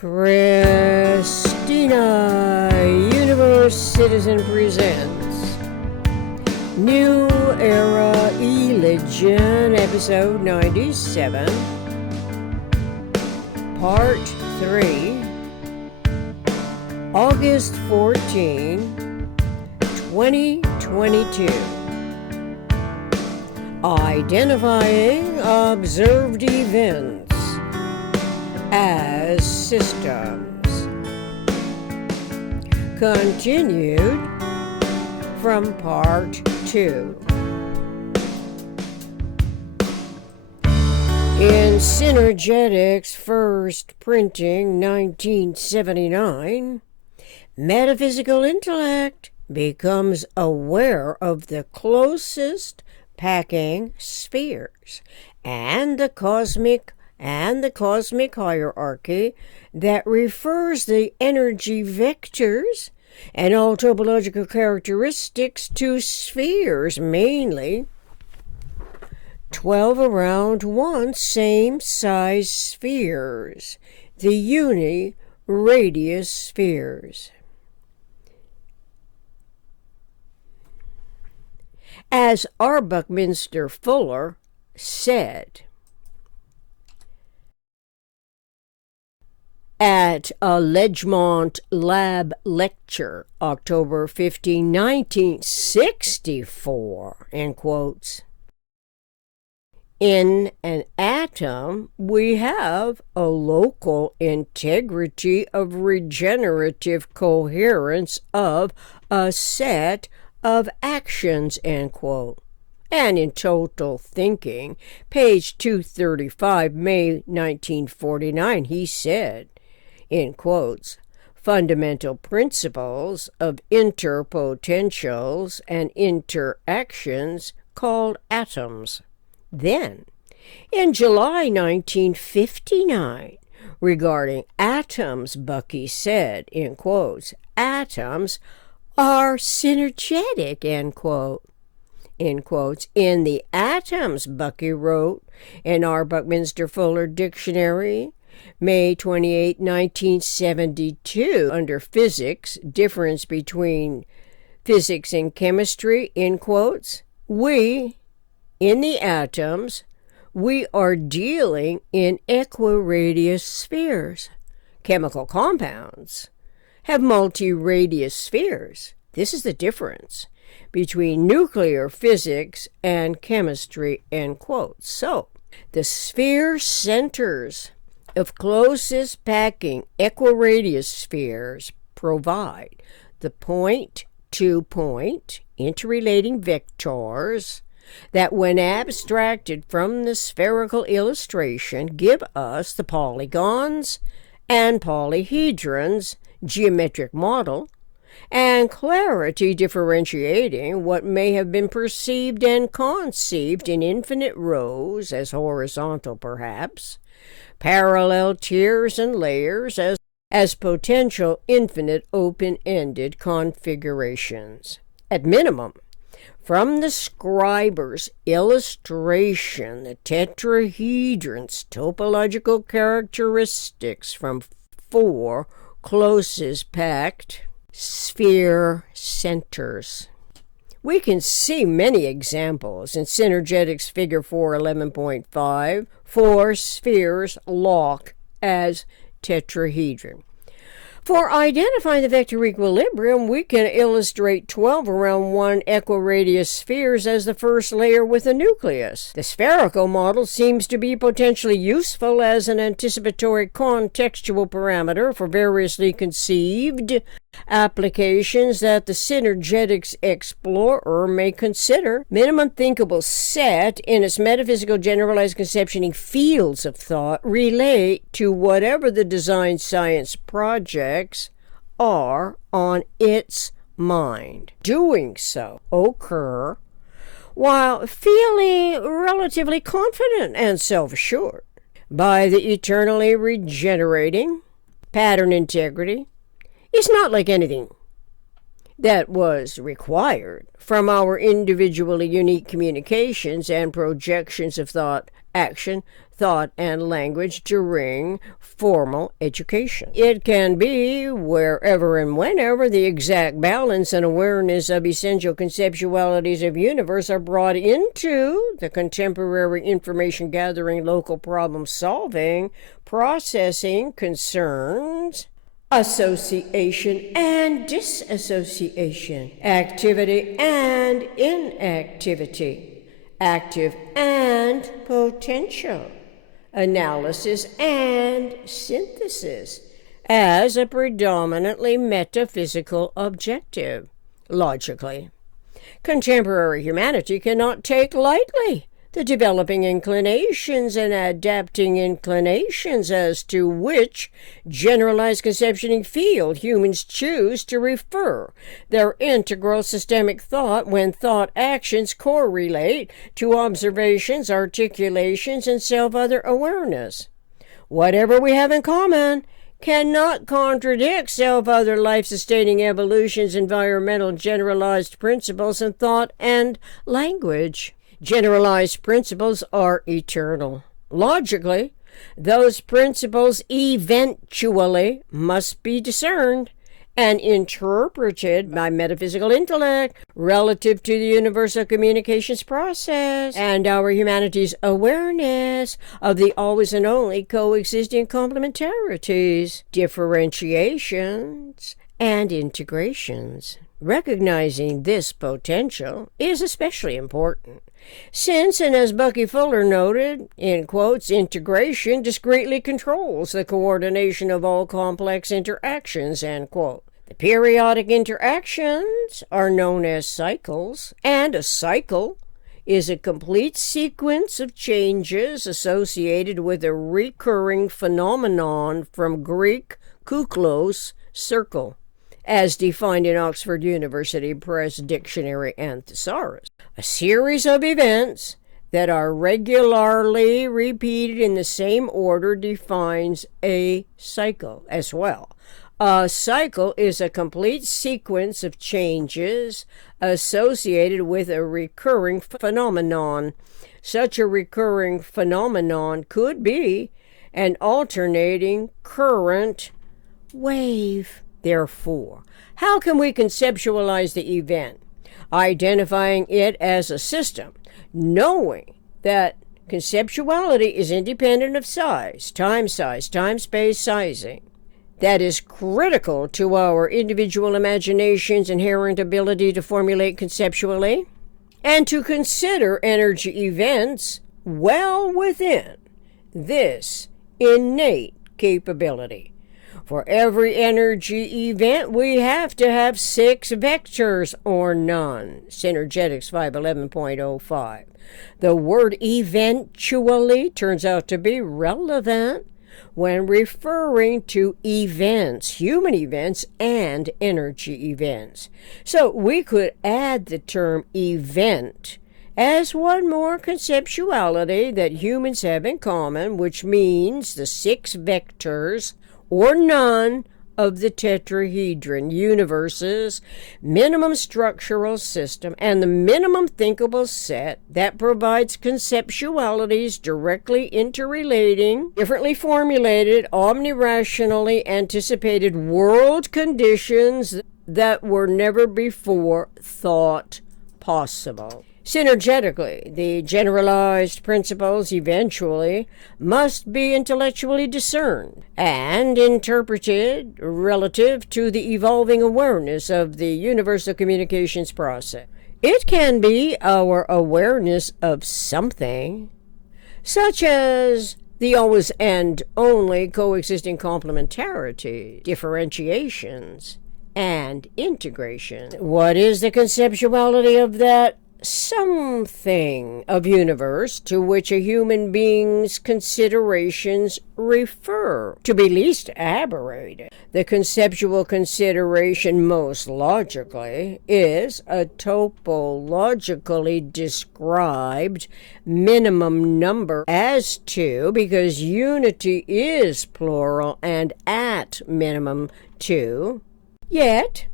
Christina Universe Citizen presents New Era Religion, episode 97, part 3, August 14, 2022. Identifying observed events as systems. Continued from part 2. In Synergetics First Printing, 1979, metaphysical intellect becomes aware of the closest packing spheres and the cosmic hierarchy that refers the energy vectors and all topological characteristics to spheres, mainly 12 around one same size spheres, the uniradius spheres. As R. Buckminster Fuller said, at a Ledgemont Lab Lecture, October 15, 1964, in quotes, in an atom, we have a local integrity of regenerative coherence of a set of actions, end quote. And in Total Thinking, page 235, May 1949, he said, in quotes, fundamental principles of interpotentials and interactions called atoms. Then, in July 1959, regarding atoms, Bucky said, in quotes, atoms are synergetic, end quote. In quotes, in the atoms, Bucky wrote in our Buckminster Fuller Dictionary, May 28, 1972, under physics, difference between physics and chemistry, in quotes, we, in the atoms, we are dealing in equiradius spheres. Chemical compounds have multi-radius spheres. This is the difference between nuclear physics and chemistry, end quote. So, the sphere centers of closest packing equiradius spheres provide the point-to-point interrelating vectors that, when abstracted from the spherical illustration, give us the polygons and polyhedrons geometric model, and clarity differentiating what may have been perceived and conceived in infinite rows as horizontal perhaps, parallel tiers and layers as potential infinite open-ended configurations. At minimum, from the scriber's illustration, the tetrahedron's topological characteristics from 4 closest packed sphere centers. We can see many examples in Synergetics Figure 411.5, 4 spheres lock as tetrahedron. For identifying the vector equilibrium, we can illustrate 12 around 1 equiradius spheres as the first layer with a nucleus. The spherical model seems to be potentially useful as an anticipatory contextual parameter for variously conceived applications that the Synergetics explorer may consider. Minimum thinkable set in its metaphysical generalized conceptioning fields of thought relate to whatever the design science projects are on its mind. Doing so occur while feeling relatively confident and self-assured by the eternally regenerating pattern integrity is not like anything that was required from our individually unique communications and projections of thought action, thought, and language during formal education. It can be wherever and whenever the exact balance and awareness of essential conceptualities of universe are brought into the contemporary information gathering, local problem solving, processing concerns, association and disassociation, activity and inactivity, active and potential, analysis and synthesis as a predominantly metaphysical objective. Logically, contemporary humanity cannot take lightly the developing inclinations and adapting inclinations as to which generalized conceptioning field humans choose to refer their integral systemic thought when thought actions correlate to observations, articulations, and self-other awareness. Whatever we have in common cannot contradict self-other life-sustaining evolutions, environmental generalized principles, and thought and language. Generalized principles are eternal. Logically, those principles eventually must be discerned and interpreted by metaphysical intellect relative to the universal communications process and our humanity's awareness of the always and only coexisting complementarities, differentiations, and integrations. Recognizing this potential is especially important, since, and as Bucky Fuller noted, in quotes, integration discreetly controls the coordination of all complex interactions, end quote. The periodic interactions are known as cycles, and a cycle is a complete sequence of changes associated with a recurring phenomenon, from Greek kuklos, circle, as defined in Oxford University Press Dictionary and Thesaurus. A series of events that are regularly repeated in the same order defines a cycle as well. A cycle is a complete sequence of changes associated with a recurring phenomenon. Such a recurring phenomenon could be an alternating current wave. Therefore, how can we conceptualize the event? Identifying it as a system, knowing that conceptuality is independent of size, time-space sizing. That is critical to our individual imagination's inherent ability to formulate conceptually and to consider energy events well within this innate capability. For every energy event, we have to have 6 vectors or none. Synergetics 511.05. The word eventually turns out to be relevant when referring to events, human events, and energy events. So we could add the term event as one more conceptuality that humans have in common, which means the 6 vectors or none of the tetrahedron, universe's minimum structural system and the minimum thinkable set that provides conceptualities directly interrelating, differently formulated, omnirationally anticipated world conditions that were never before thought possible. Synergetically, the generalized principles eventually must be intellectually discerned and interpreted relative to the evolving awareness of the universal communications process. It can be our awareness of something, such as the always and only coexisting complementarity, differentiations, and integration. What is the conceptuality of that something of universe to which a human being's considerations refer? To be least aberrated, the conceptual consideration most logically is a topologically described minimum number as to, because unity is plural and at minimum 2, yet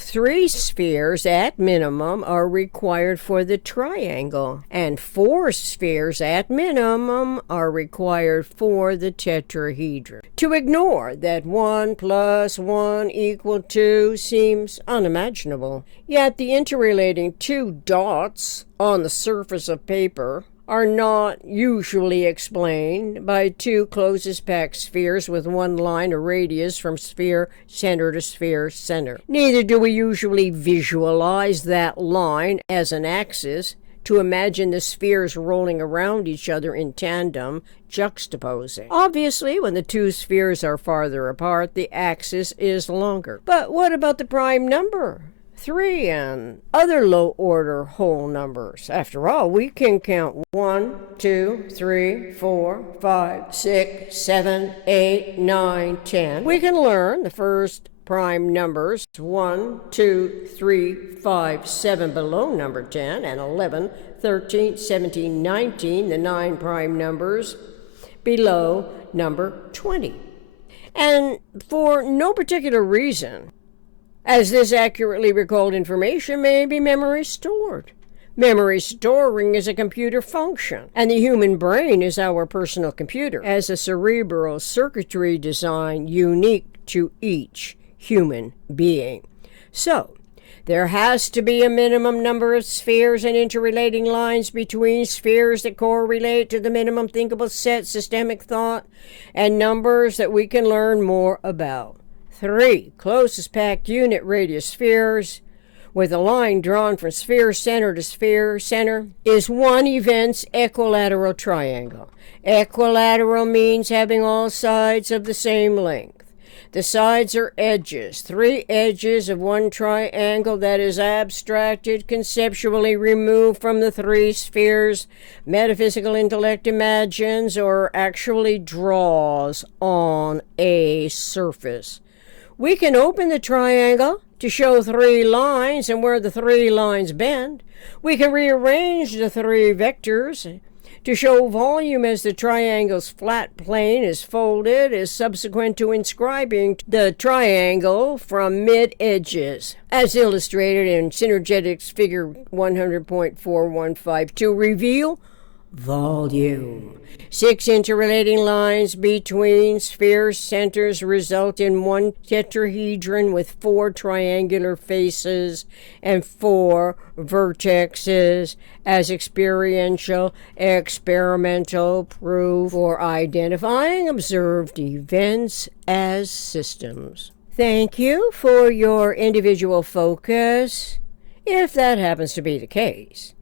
3 spheres at minimum are required for the triangle, and 4 spheres at minimum are required for the tetrahedron. To ignore that 1 plus 1 equal 2 seems unimaginable, yet the interrelating 2 dots on the surface of paper are not usually explained by 2 closest packed spheres with 1 line or radius from sphere center to sphere center. Neither do we usually visualize that line as an axis to imagine the spheres rolling around each other in tandem, juxtaposing. Obviously, when the 2 spheres are farther apart, the axis is longer. But what about the prime number? 3 and other low-order whole numbers. After all, we can count 1, 2, 3, 4, 5, 6, 7, 8, 9, 10. We can learn the first prime numbers 1, 2, 3, 5, 7 below number 10, and 11, 13, 17, 19, the 9 prime numbers below number 20. And for no particular reason, as this accurately recalled information may be memory stored. Memory storing is a computer function, and the human brain is our personal computer, as a cerebral circuitry design unique to each human being. So, there has to be a minimum number of spheres and interrelating lines between spheres that correlate to the minimum thinkable set systemic thought, and numbers that we can learn more about. 3 closest packed unit radius spheres with a line drawn from sphere center to sphere center is one event's equilateral triangle. Equilateral means having all sides of the same length. The sides are edges, 3 edges of one triangle that is abstracted, conceptually removed from the 3 spheres metaphysical intellect imagines or actually draws on a surface. We can open the triangle to show 3 lines and where the 3 lines bend. We can rearrange the 3 vectors to show volume as the triangle's flat plane is folded is subsequent to inscribing the triangle from mid-edges, as illustrated in Synergetics figure 100.4152 to reveal volume. 6 interrelating lines between sphere centers result in one tetrahedron with 4 triangular faces and 4 vertexes as experiential proof for identifying observed events as systems. Thank you for your individual focus, if that happens to be the case,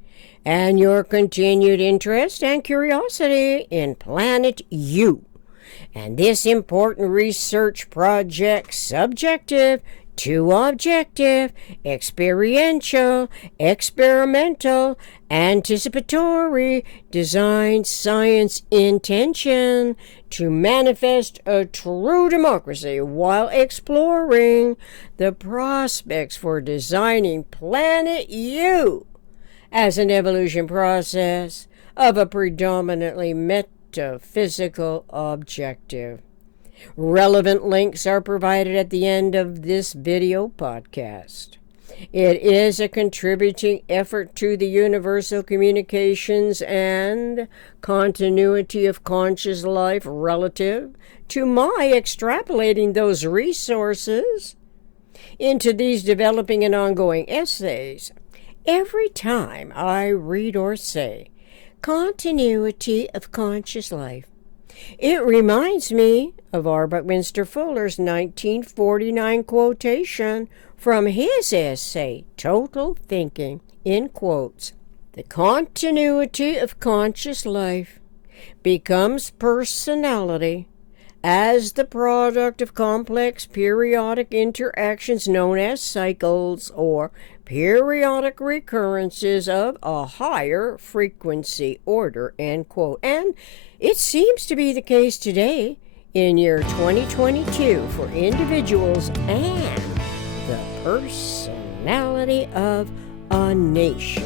and your continued interest and curiosity in Planet U and this important research project subjective to objective, experiential, experimental, anticipatory, design science intention to manifest a true democracy while exploring the prospects for designing Planet U as an evolution process of a predominantly metaphysical objective. Relevant links are provided at the end of this video podcast. It is a contributing effort to the universal communications and continuity of conscious life relative to my extrapolating those resources into these developing and ongoing essays. Every time I read or say continuity of conscious life, it reminds me of R. Buckminster Fuller's 1949 quotation from his essay, Total Thinking, in quotes. The continuity of conscious life becomes personality as the product of complex periodic interactions known as cycles or periodic recurrences of a higher frequency order, end quote. And it seems to be the case today in year 2022 for individuals and the personality of a nation.